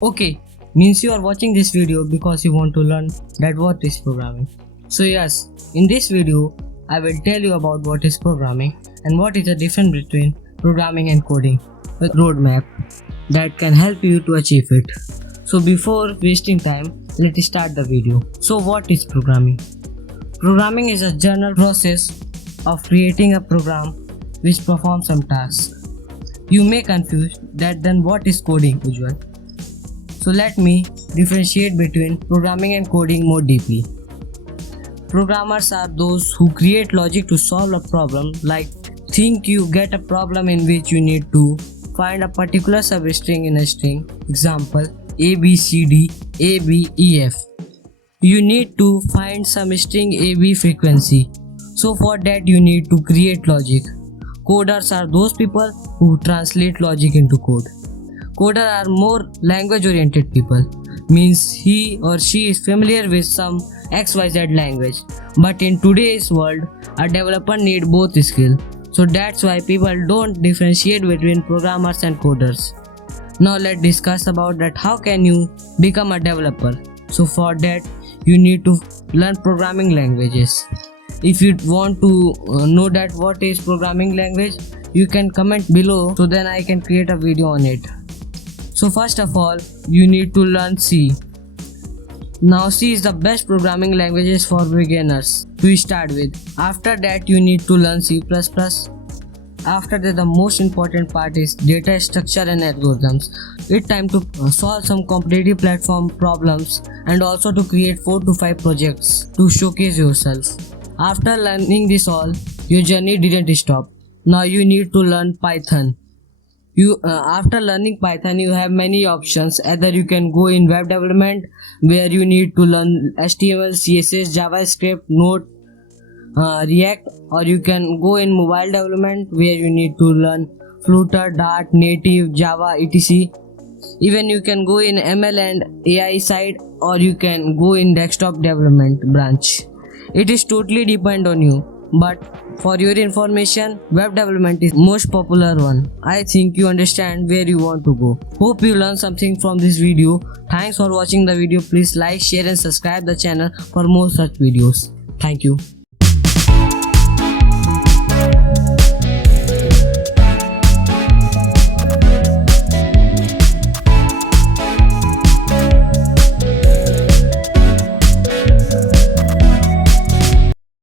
Okay, means you are watching this video because you want to learn that what is programming. So yes, in this video, I will tell you about what is programming and what is the difference between programming and coding, a roadmap that can help you to achieve it. So before wasting time, let's start the video. So what is programming? Programming is a general process of creating a program which performs some tasks. You may confuse that then what is coding usually. So let me differentiate between programming and coding more deeply. Programmers are those who create logic to solve a problem, like think you get a problem in which you need to find a particular substring in a string, example A B C D A B E F. You need to find some string AB frequency. So for that you need to create logic. Coders are those people who translate logic into code. Coder are more language oriented people, means he or she is familiar with some XYZ language. But in today's world, a developer need both skills. So that's why people don't differentiate between programmers and coders. Now let's discuss about that how can you become a developer. So for that you need to learn programming languages. If you want to know that what is programming language, you can comment below so then I can create a video on it. So first of all, you need to learn C. Now C is the best programming languages for beginners to start with. After that you need to learn C++. After that the most important part is data structure and algorithms. It's time to solve some competitive platform problems and also to create 4 to 5 projects to showcase yourself. After learning this all, your journey didn't stop. Now you need to learn Python. After learning Python, you have many options. Either you can go in web development where you need to learn HTML, CSS, JavaScript, Node, React, or you can go in mobile development where you need to learn Flutter, Dart, Native, Java, etc. Even you can go in ML and AI side, or you can go in desktop development branch. It is totally depend on you. But for your information, web development is most popular one. I think you understand where you want to go. Hope you learned something from this video. Thanks for watching the video. Please like, share and subscribe the channel for more such videos. Thank you.